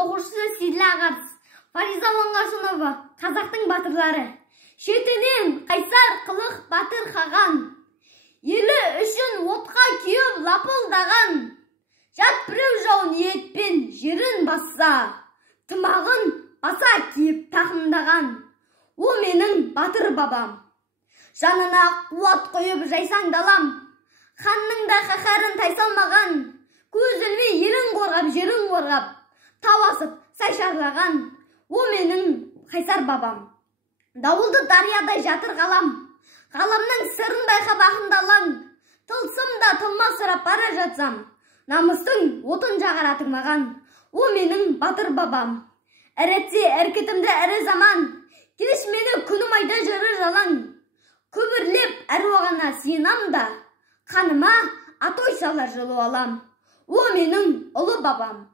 оқушысы Сейділла Қарс, Фариза Оңғарсынова, қазақтың батырлары. Шетінен қайсар қылық батыр қаған, елі үшін отқа күйіп лапылдаған. Жат біреу жау ниетпен жерін басса, тымағын баса киіп тақымдаған. О менің батыр бабам. Жанына қуат қойып жайсаң далам, ханның да қаһарын тайсалмаған. Көз ілмей елін қорғап, жерін қорғап, тау асып, сай шарлаған. О менің қайсар бабам. Дауылды дариядай жатыр ғалам, ғаламның сырын байқап ақындалаң. Тылсым да тылмас сұрап бара жатсам, намыстың отын жағаратың маған. О менің батыр бабам. Әретсе әркетімді әрі заман, келіш мені күнім айда жыры жалаң. Көбірлеп әруағына сиынам да, қаныма атой салар жылу алам. О менің ұлы бабам.